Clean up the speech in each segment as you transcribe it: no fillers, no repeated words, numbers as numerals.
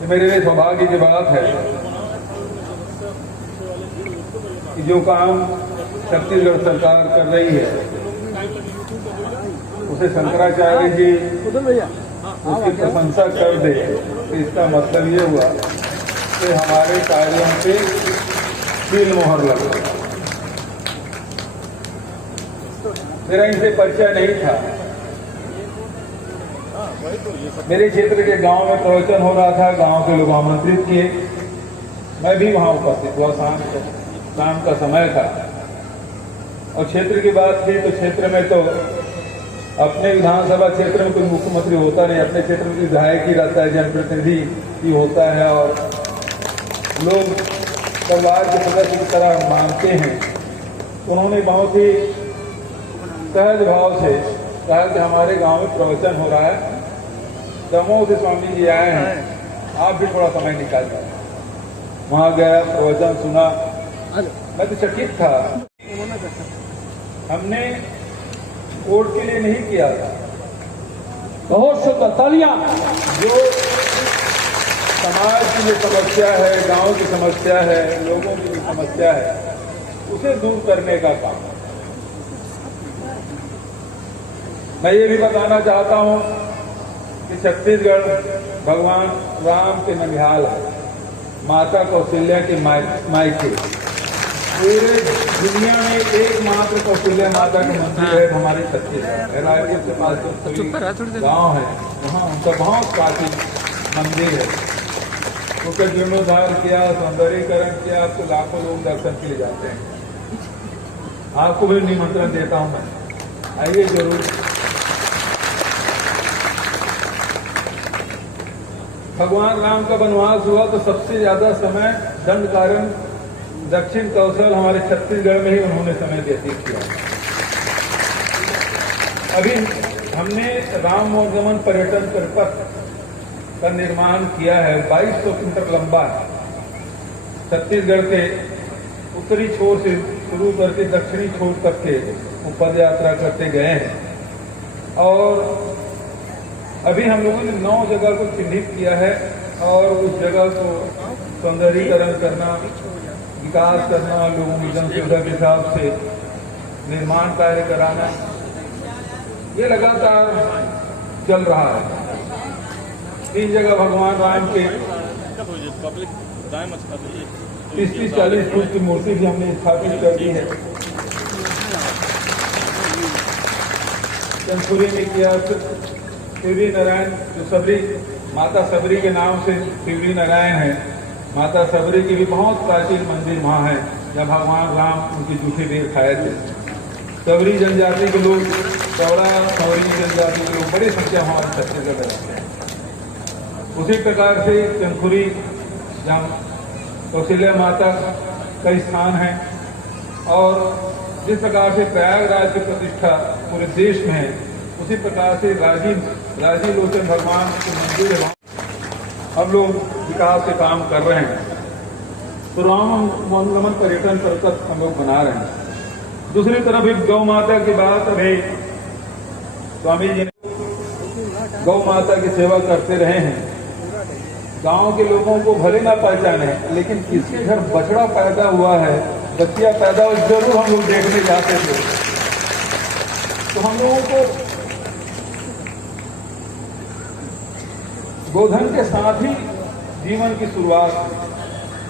ये मेरे लिए सौभाग्य की बात है कि जो काम छत्तीसगढ़ सरकार कर रही है उसे शंकराचार्य जी उसकी प्रशंसा कर दे, तो इसका मतलब ये हुआ कि हमारे कार्यों पे सील मोहर लग गई। मेरा इनसे परिचय नहीं था। मेरे क्षेत्र के गांव में प्रवचन हो रहा था, गांव के लोग आमंत्रित किए, मैं भी वहां उपस्थित हुआ। शाम का समय था और क्षेत्र की बात थी, तो क्षेत्र में तो अपने विधानसभा क्षेत्र में कोई मुख्यमंत्री होता नहीं, अपने क्षेत्र में विधायक ही रहता है, जनप्रतिनिधि ही होता है और लोग परिवार के सदस्य की तरह मानते हैं। उन्होंने बहुत ही सहज भाव से कहा कि हमारे गांव में प्रवचन हो रहा है, दमोह से स्वामी जी आए हैं, आप भी थोड़ा समय निकाल जाए। वहां गया, प्रवचन सुना, मैं तो चकित था। हमने वोट के लिए नहीं किया था, बहुत शुक्र, तालियां। जो समाज की जो समस्या है, गांव की समस्या है, लोगों की जो समस्या है, उसे दूर करने का काम। मैं ये भी बताना चाहता हूं कि छत्तीसगढ़ भगवान राम के ननिहाल है, माता कौशल्या की मायके। पूरे दुनिया में एकमात्र कौशल्या माता के मंदिर है हमारे छत्तीसगढ़। रायपुर के पास जो गाँव है वहाँ उनका बहुत प्राचीन मंदिर है। उसका जीर्णोद्धार किया, सौंदर्यीकरण किया, आपको लाखों लोग दर्शन के लिए जाते हैं। आपको भी निमंत्रण देता हूँ मैं, आइए जरूर। भगवान राम का वनवास हुआ तो सबसे ज्यादा समय दंडकारण्य दक्षिण कौशल हमारे छत्तीसगढ़ में ही उन्होंने समय व्यतीत किया। अभी हमने राम मोरगमन पर्यटन परिपथ का निर्माण किया है, 2200 किलोमीटर लंबा है। छत्तीसगढ़ के उत्तरी छोर से शुरू करके दक्षिणी छोर तक के वो पद यात्रा करते गए हैं और अभी हम लोगों ने 9 जगह को चिन्हित किया है और उस जगह को सौंदर्यीकरण करना, विकास करना, लोगों की जनसंख्या के हिसाब से निर्माण कार्य कराना, ये लगातार चल रहा है। 3 जगह भगवान राम के 30-40 फुट की मूर्ति भी हमने स्थापित कर दी है। चंदपुरी में किया, शिवरी नारायण जो सबरी माता सबरी के नाम से शिवरी नारायण है, माता सबरी की भी बहुत प्राचीन मंदिर वहाँ है, जब भगवान राम उनकी जूठे बेर खाए थे। सबरी जनजाति के लोग, चौड़ा सौरी जनजाति के लोग बड़ी संख्या हमारे छत्तीसगढ़ में रहते हैं। उसी प्रकार से चंदपुरी जहाँ कौशल्या माता का स्थान है और जिस प्रकार से प्रयागराज की प्रतिष्ठा पूरे देश में है, उसी प्रकार से राजीव लोचन भगवान के मंदिर है, हम लोग विकास के काम कर रहे हैं। तो राम मोरगमन पर्यटन परिपथ हम लोग बना रहे हैं। दूसरी तरफ एक गौ माता की बात, अभी स्वामी जी ने गौ माता की सेवा करते रहे हैं। गांव के लोगों को भले ना पहचाने, लेकिन किसके घर बछड़ा पैदा हुआ है, बच्चियां पैदा हुई, जरूर हम लोग देखने जाते थे। तो हम लोगों को गोधन के साथ ही जीवन की शुरुआत।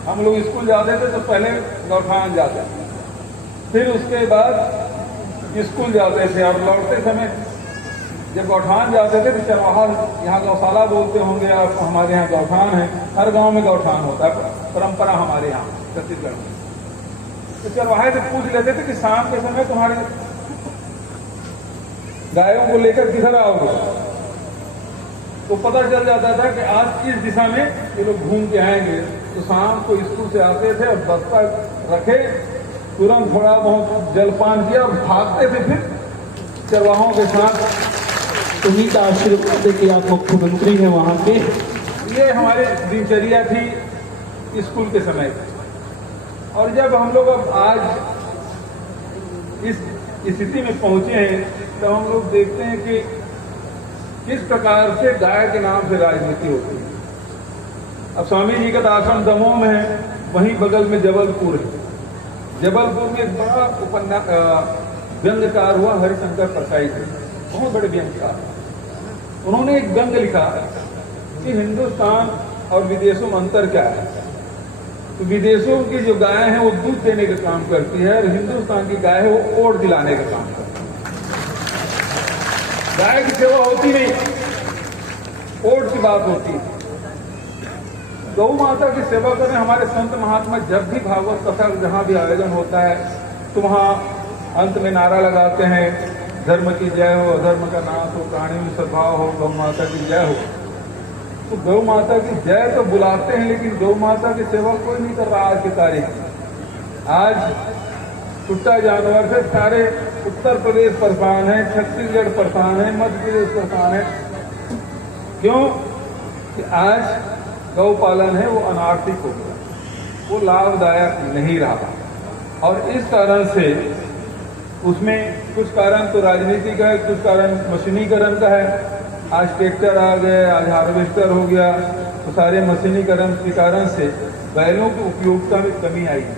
हम लोग स्कूल जाते थे तो पहले गौठान जाते थे, फिर उसके बाद स्कूल जाते थे और लौटते समय जब गौठान जाते थे तो चरवाहा, यहाँ गौशाला बोलते होंगे आप, हमारे यहाँ गौठान है, हर गांव में गौठान होता है, परंपरा हमारे यहाँ छत्तीसगढ़ में। तो चरवाहे से पूछ लेते थे कि शाम के समय तुम्हारे गायों को लेकर किधर आओगे, तो पता चल जाता था कि आज इस दिशा में ये लोग घूम के आएंगे। तो शाम को स्कूल से आते थे और बस्ता रखे, तुरंत थोड़ा बहुत जलपान किया और भागते थे फिर चरवाहों के साथ। उन्हीं का आशीर्वाद है कि आप मुख्यमंत्री हैं वहाँ के। ये हमारे दिनचर्या थी स्कूल के समय। और जब हम लोग अब आज इस स्थिति में पहुंचे हैं तो हम लोग देखते हैं कि किस प्रकार से गाय के नाम से राजनीति होती है। अब स्वामी जी का तो आश्रम दमोह में है, वहीं बगल में जबलपुर है। जबलपुर में एक बड़ा उपन्यास व्यंग्यकार हुआ हरिशंकर परसाई थे, बहुत बड़े व्यंग्यकार। उन्होंने एक व्यंग लिखा कि हिंदुस्तान और विदेशों में अंतर क्या है। तो विदेशों की जो गाय है वो दूध देने का काम करती है, और हिंदुस्तान की गाय है वो ओट दिलाने का काम करती है। गाय की सेवा होती नहीं, ओट की बात होती है। गौ माता की सेवा करें। हमारे संत महात्मा जब भी भागवत कथा जहां भी आयोजन होता है तो वहां अंत में नारा लगाते हैं, धर्म की जय हो, अधर्म का नाश हो, प्राणी में सद्भाव हो, गौ माता की जय हो। तो गौ माता की जय तो बुलाते हैं, लेकिन गौ माता की सेवा कोई नहीं कर रहा आज की तारीख में। आज छुट्टा जानवर से सारे उत्तर प्रदेश परेशान है, छत्तीसगढ़ परेशान है, मध्य प्रदेश परेशान है। क्यों कि आज गौ पालन है वो अनार्थिक हो गया, वो लाभदायक नहीं रहा। और इस कारण से उसमें कुछ कारण तो राजनीति का है, कुछ कारण मशीनीकरण का है। आज ट्रैक्टर आ गए, आज हार्वेस्टर हो गया, तो सारे मशीनीकरण के कारण से बैलों की उपयोगिता में कमी आई है।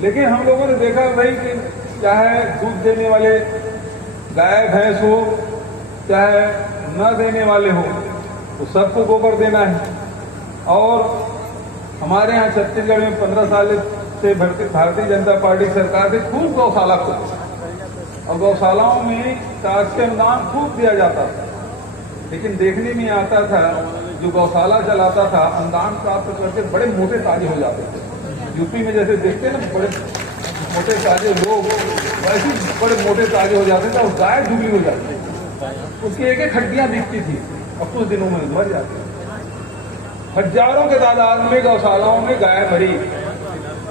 लेकिन हम लोगों ने देखा भाई कि चाहे दूध देने वाले गाय भैंस हो, चाहे न देने वाले हो, तो सबको गोबर देना है। और हमारे यहाँ छत्तीसगढ़ में 15 साल से भारतीय जनता पार्टी सरकार से खूब गौशाला खोली, और गौशालाओं में शासकीय अनुदान खूब दिया जाता था। लेकिन देखने में आता था जो गौशाला चलाता था अनुदान प्राप्त करके बड़े मोटे ताजे हो जाते थे। यूपी में जैसे देखते हैं ना बड़े मोटे ताजे लोग, वैसे बड़े मोटे ताजे हो जाते थे, और गाय दुबली हो जाती थी, उसकी एक एक हड्डियां दिखती थी और कुछ दिनों में मर जाती। हजारों के तादाद में गौशालाओं में गाय मरी।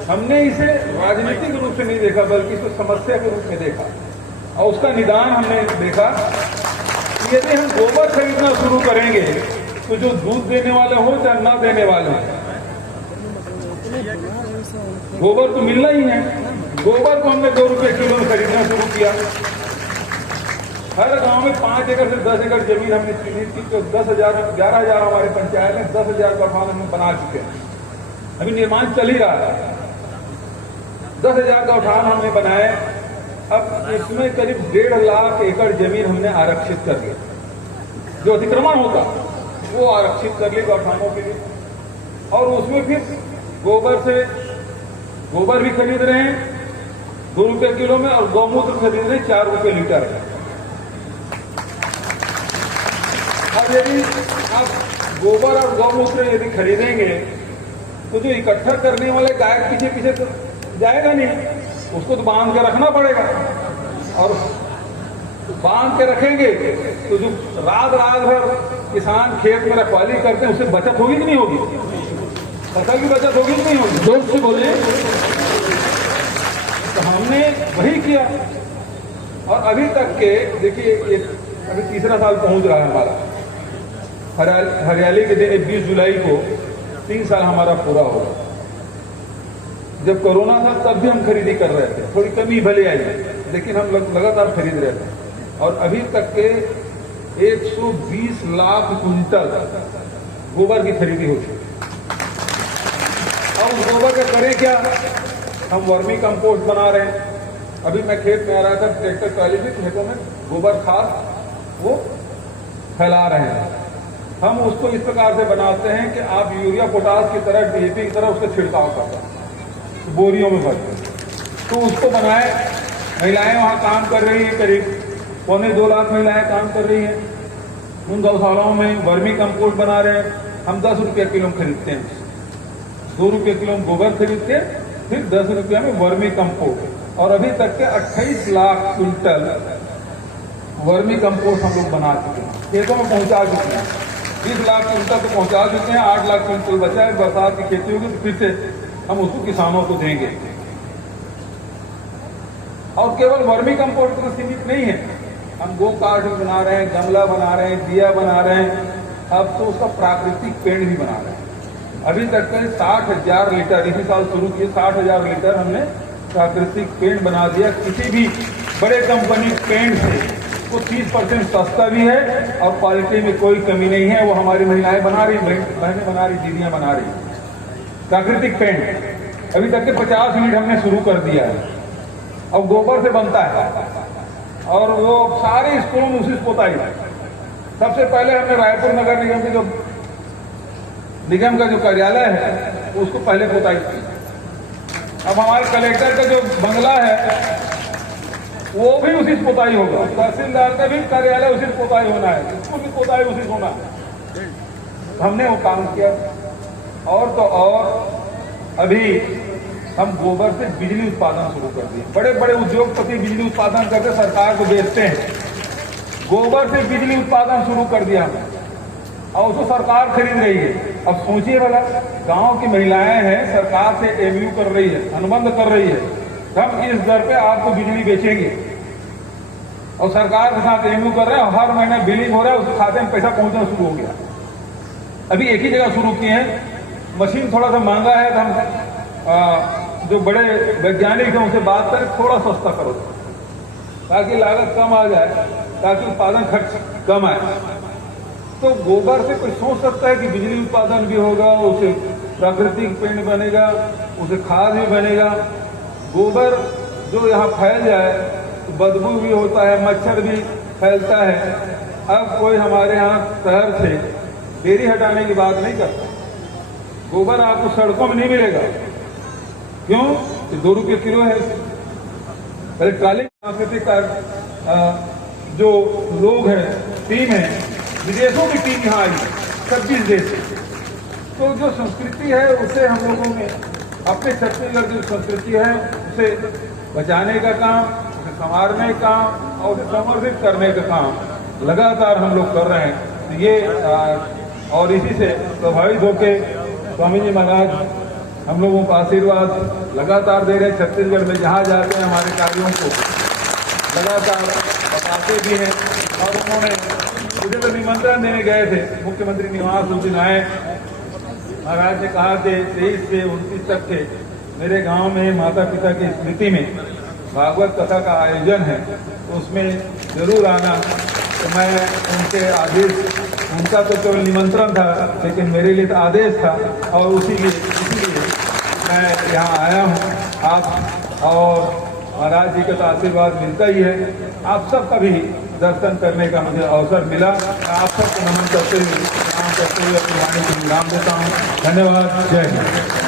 हमने इसे राजनीतिक रूप से नहीं देखा, बल्कि इसको समस्या के रूप में देखा, और उसका निदान हमने देखा कि यदि हम गोबर खरीदना शुरू करेंगे तो जो दूध देने वाले हो चाहे न देने वाले हो, गोबर तो मिलना ही है। गोबर को हमने 2 रुपए किलो में खरीदना शुरू किया। हर गांव में 5 एकड़ से 10 एकड़ जमीन हमने चिन्हित की, तो 11,000 हमारे पंचायत में 10,000 गौठान हमने बना चुके हैं। अभी निर्माण चल ही रहा है। 10,000 गौठान हमने बनाए। अब इसमें करीब 1.5 लाख एकड़ जमीन हमने आरक्षित कर ली। जो अतिक्रमण होता वो आरक्षित कर ली गौठानों के लिए, और उसमें फिर गोबर भी खरीद रहे हैं 2 रुपए किलो में, और गौमूत्र खरीद रहे हैं 4 रुपए लीटर में। अब यदि आप गोबर और गौमूत्र यदि खरीदेंगे तो जो इकट्ठा करने वाले गाय पीछे पीछे तो जाएगा नहीं, उसको तो बांध के रखना पड़ेगा। और बांध के रखेंगे तो जो रात भर किसान खेत में रखवाली करते हैं, उससे बचत होगी कि नहीं होगी? फसल की बचत होगी कि नहीं होगी? जोर से बोलिए। तो हमने वही किया, और अभी तक के देखिए अभी 3रा साल पहुंच रहा है हमारा। हरियाली के दिन 20 जुलाई को 3 साल हमारा पूरा होगा। जब कोरोना था तब भी हम खरीदी कर रहे थे, थोड़ी कमी भले आई, लेकिन हम लगातार खरीद रहे थे। और अभी तक के 120 लाख क्विंटल गोबर की खरीदी हो चुकी। अब उस गोबर का करें क्या? हम वर्मी कंपोस्ट बना रहे हैं। अभी मैं खेत में आ रहा था, ट्रैक्टर ट्राली से खेतों में गोबर खाद वो फैला रहे हैं। हम उसको इस प्रकार से बनाते हैं कि आप यूरिया पोटास की तरह, डीएपी की तरह उसका छिड़काव करते हैं बोरियों में भर। तो उसको बनाए, महिलाएं वहां काम कर रही है, करीब 1.25 लाख महिलाएं काम कर रही हैं। उन गौशालाओं में वर्मी कंपोस्ट बना रहे हैं। हम 10 रुपये किलो खरीदते हैं, 2 रुपये किलो गोबर खरीदते हैं, फिर 10 रुपये में वर्मी कंपोस्ट। और अभी तक के 28 लाख क्विंटल वर्मी कंपोस्ट हम लोग बना चुके हैं, खेतों में पहुंचा चुके हैं। 20 लाख क्विंटल तो पहुंचा चुके हैं, 8 लाख क्विंटल बचा है। बरसात की खेती होगी तो फिर से हम उसको किसानों को देंगे। और केवल वर्मी कंपोस्ट पर सीमित नहीं है, हम गो काट भी बना रहे हैं, गमला बना रहे हैं, दिया बना रहे हैं। अब तो उसका प्राकृतिक पेड़ भी बना रहे हैं। अभी तक के 60,000 लीटर, इसी साल शुरू किए, 60,000 लीटर हमने प्राकृतिक पेड़ बना दिया। किसी भी बड़े कंपनी पेड़ से वो 30% सस्ता भी है और क्वालिटी में कोई कमी नहीं है। वो हमारी महिलाएं बना रही, बहनें बना रही, दीदियां बना रही। प्राकृतिक पेंट अभी तक के 50 यूनिट हमने शुरू कर दिया है। अब गोबर से बनता है और वो सारे स्कूलों में उसी से पोताई। सबसे पहले हमने रायपुर नगर निगम की जो निगम का जो कार्यालय है उसको पहले पोताई की। अब हमारे कलेक्टर का जो बंगला है वो भी उसी से पोताई होगा। तहसीलदार का भी कार्यालय उसी से पोताई होना है, उसको भी पोताई उसी से होना है। हमने वो काम किया। और तो और अभी हम गोबर से बिजली उत्पादन शुरू कर दिए। बड़े बड़े उद्योगपति बिजली उत्पादन करके सरकार को बेचते हैं। गोबर से बिजली उत्पादन शुरू कर दिया हमने और उसको सरकार खरीद रही है। अब सोचिए वाला, गांव की महिलाएं हैं, सरकार से एमयू कर रही है, अनुबंध कर रही है, हम इस दर पे आपको बिजली बेचेंगे और सरकार के साथ एमयू कर रहे हैं। हर महीने बिलिंग हो रहा है, उसके खाते में पैसा पहुंचना शुरू हो गया। अभी एक ही जगह शुरू किए हैं। मशीन थोड़ा सा महंगा है तो हम जो बड़े वैज्ञानिक हैं उनसे बात करें थोड़ा सस्ता करो ताकि लागत कम आ जाए, ताकि उत्पादन खर्च कम आए। तो गोबर से कोई सोच सकता है कि बिजली उत्पादन भी होगा, उसे प्राकृतिक पेंट बनेगा, उसे खाद भी बनेगा। गोबर जो यहाँ फैल जाए तो बदबू भी होता है, मच्छर भी फैलता है। अब कोई हमारे यहाँ शहर से डेयरी हटाने की बात नहीं करता। गोबर आपको सड़कों में नहीं मिलेगा। क्यों? 2 रुपये किलो है। पहले ट्राली प्राकृतिक जो लोग हैं, टीम है, विदेशों की टीम यहाँ आई 26 देश से। तो जो संस्कृति है उसे हम लोगों ने अपने छत्तीसगढ़ की संस्कृति है उसे बचाने का काम, उसे संवारने का काम और उसे संवर्धित करने का काम लगातार हम लोग कर रहे हैं। तो ये और इसी से प्रभावित होकर स्वामी जी महाराज हम लोगों को आशीर्वाद लगातार दे रहे हैं। छत्तीसगढ़ में जहाँ जाते हैं हमारे कार्यों को लगातार बताते भी हैं। और उन्होंने मुझे तो निमंत्रण देने गए थे मुख्यमंत्री निवास, उस दिन आए। महाराज ने कहा कि 23 से 29 तक के मेरे गांव में माता पिता की स्मृति में भागवत कथा का आयोजन है, तो उसमें जरूर आना। तो मैं उनके आदेश, उनका तो केवल निमंत्रण था लेकिन मेरे लिए तो आदेश था और इसीलिए मैं यहाँ आया हूँ। आप और महाराज जी का तो आशीर्वाद मिलता ही है। आप सबका भी दर्शन करने का मुझे अवसर मिला। आप सबको नमन करते हुए, प्रणाम करते हुए अपनी वाणी को विराम देता हूँ। धन्यवाद। जय हिंद।